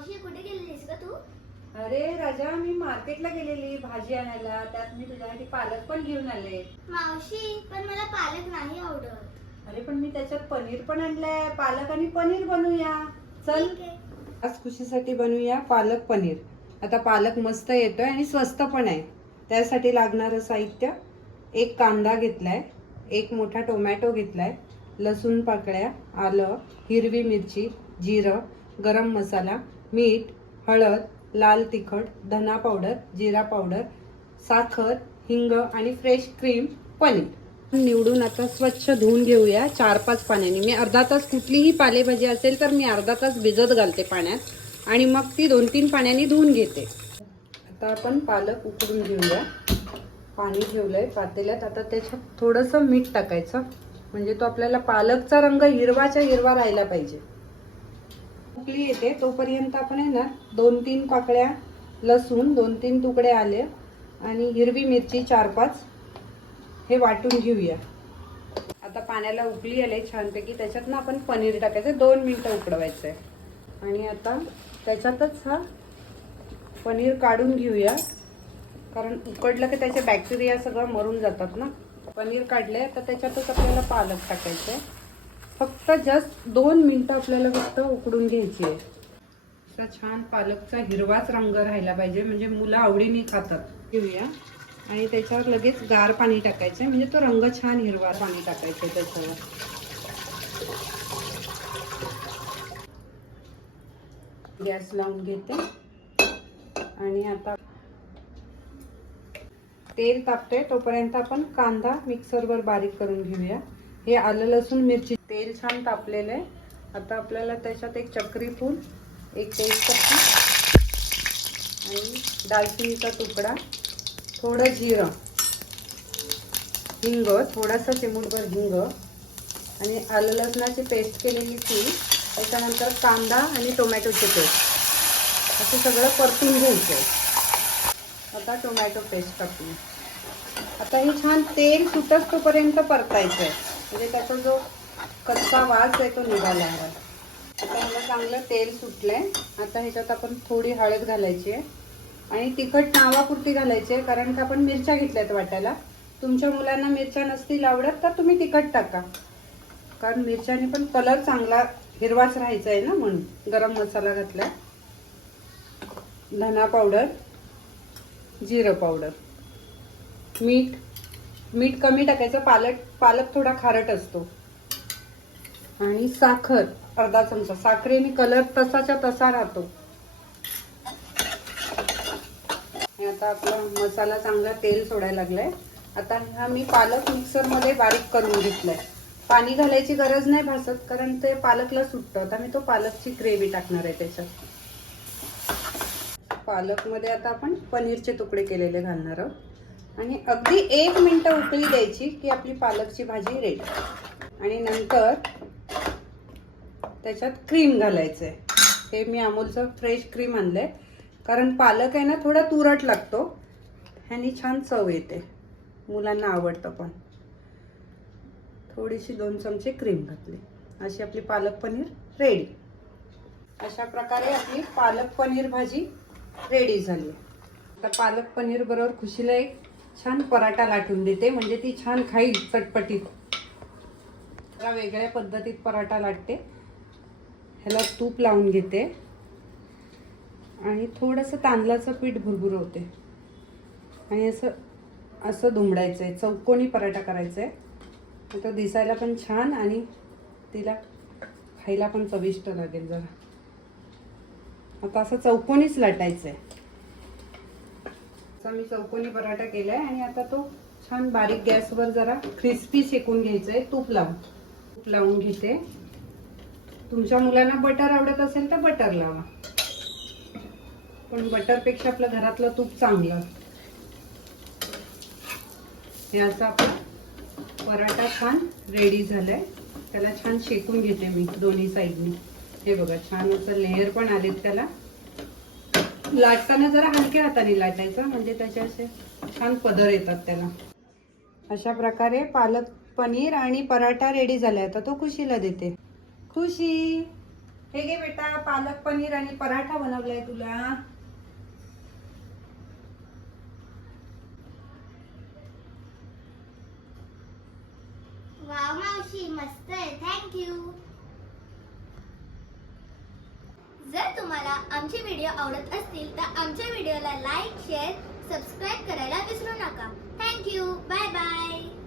मावशी कुठे गेलेलीस ग तू? अरे राजा, मी मार्केटला गेलेली भाजी आणायला. त्यात मी तुझ्यासाठी पालक पण घेऊन आले. मावशी पण मला पालक नाही आवडत. अरे पण मी त्याच्यात पनीर पण आणलंय. पालक आणि पनीर बनवूया. चल ठीक आहे. आज खुशीसाठी बनवूया पालक पनीर. आता पालक मस्त येतोय आणि स्वस्त पण आहे. त्यासाठी लागणारं साहित्य: एक कांदा घेतलाय, एक मोठा टोमॅटो घेतलाय, लसूण पाकळ्या, आलं, हिरवी मिरची, जिरं, गरम मसाला, मीठ, हळद, लाल तिखट, धना पावडर, जिरा पावडर, साखर, हिंग आणि फ्रेश क्रीम, पनीर निवडून आता स्वच्छ धुवून घेऊया 4-5 पाण्याने. मी अर्धा तास, कुठलीही पालेभाजी असेल तर मी अर्धा तास भिजत घालते पाण्यात आणि मग ती 2-3 पाण्याने धुवून घेते. आता आपण पालक उकडून घेऊया. पाणी ठेवलंय पातेल्यात. आता त्याच्यात थोडंसं मीठ टाकायचं, म्हणजे तो आपल्याला पालकचा रंग हिरवाच्या हिरवा राहायला पाहिजे. उकळी येते तोपर्यंत आपण आहे ना 2-3 पाकळ्या लसूण, 2-3 तुकडे आले आणि हिरवी मिरची 4-5 हे वाटून घेऊया. आता पाण्याला उकळी आले छानपैकी. त्याच्यात ना आपण पनीर टाकायचं. 2 मिनिटं उकडवायचंय आणि आता त्याच्यातच हा पनीर काढून घेऊया, कारण उकडलं की त्याचे बॅक्टेरिया सगळं मरून जातात ना. पनीर काढले तर त्याच्यातच आपल्याला पालक टाकायचंय. फक्त जस्ट 2 मिनिटं आपल्याला फक्त उकडून घ्यायची आहे. असा छान पालकचा हिरवाच रंग राहायला पाहिजे, म्हणजे मुलं आवडीने खातात. घेऊया आणि त्याच्यावर लगेच गार पाणी टाकायचंय, म्हणजे तो रंग छान हिरवा पाणी टाकायचंय त्याच्यावर. गॅस लावून घेते आणि आता तेल तापते तोपर्यंत आपण कांदा मिक्सरवर बारीक करून घेऊया. हे आलं लसूण मिरची. तेल छान तापलेलं आहे. आता आपल्याला त्याच्यात एक चक्री फूल, एक तेजपत्ता आणि दालचिनीचा तुकडा, थोडं जिरं, हिंग, थोडासा चिमूटभर हिंग आणि आलं लसणाची पेस्ट केलेली ती, त्याच्यानंतर कांदा आणि टोमॅटोची पेस्ट, असं सगळं परतून घ्यायचं. आता टोमॅटो पेस्ट टाकून आता हे छान तेल सुटत तोपर्यंत परतायचं आहे, म्हणजे त्याचा जो कच्चा वास आहे तो निघाला आहे. आता ह्याला चांगलं तेल सुटलंय. आता ह्याच्यात आपण थोडी हळद घालायची आहे आणि तिखट नावापुरती घालायची आहे, कारण का आपण मिरच्या घेतल्यात वाटायला. तुमच्या मुलांना मिरच्या नसतील आवडत तर तुम्ही तिखट टाका, कारण मिरच्याने पण कलर चांगला हिरवाच राहायचा आहे ना, म्हणून. गरम मसाला घातला, धना पावडर, जिरं पावडर, मीठ कमी टाकायचं. पालक थोडा खारट असतो. आणि साखर अर्धा चमचा. साखरेने कलर तसाच्या तसा राहतो. आता आपला मसाला चांगला तेल सोडायला लागलाय. आता हा मी पालक मिक्सर मध्ये बारीक करून घेतलाय. पाणी घालायची गरज नाही भासत, कारण ते पालकला सुटतं. आता मी तो पालकची ग्रेव्ही टाकणार आहे त्याच्यात. पालक मध्ये आता आपण पनीरचे तुकडे केलेले घालणार आहोत आणि अगदी 1 मिनिट उकळी द्यायची की आपली पालकची भाजी रेडी. आणि नंतर त्याच्यात क्रीम घालायचंय. हे मी अमूलचं फ्रेश क्रीम आणलंय, कारण पालक आहे ना थोडा तुरट लागतो, ह्यानी छान चव येते, मुलांना आवडतं पण. थोडीशी 2 चमचे क्रीम घातली. अशी आपली पालक पनीर रेडी. अशा प्रकारे आपली पालक पनीर भाजी रेडी झाली. आता पालक पनीर बरोबर खुशीला एक छान पराठा लाटून देते, म्हणजे ती छान खाईल चटपटीत. जरा वेगळ्या पद्धतीत पराठा लाटते. ह्याला तूप लावून घेते आणि थोडंसं तांदळाचं पीठ भुरभुरवते आणि असं दुमडायचं आहे. चौकोनी पराठा करायचा आहे. तो दिसायला पण छान आणि तिला खायला पण चविष्ट लागेल जरा. आता असं चौकोनीच लाटायचं आहे. असा मी चौकोनी पराठा केलाय आणि आता तो छान बारीक गॅसवर जरा क्रिस्पी शेकून घ्यायचा आहे. तूप लावून घेते. तुमच्या मुलांना बटर आवडत असेल तर बटर लावा, पण बटरपेक्षा आपलं घरातलं तूप चांगलं. हे असा आपला पराठा छान रेडी झालाय. त्याला छान शेकून घेते मी दोन्ही साईडनी. हे बघा छान असं लेयर पण आलेत त्याला. लाटताना जरा हलक्या हाताने लाटायचं, म्हणजे त्याचे असे छान पदर येतात त्याला. अशा प्रकारे पालक पनीर आणि पराठा रेडी झालाय. आता तो खुशीला देते. खुशी, हे घे बेटा, पालक पनीर आणि पराठा बनवलाय तुला. वाव मावशी, मस्त आहे. थँक्यू. जर तुम्हाला आमचे व्हिडिओ आवडत असतील तर आमच्या व्हिडिओला लाईक, शेअर, सबस्क्राईब करायला विसरू नका. थँक्यू. Bye bye.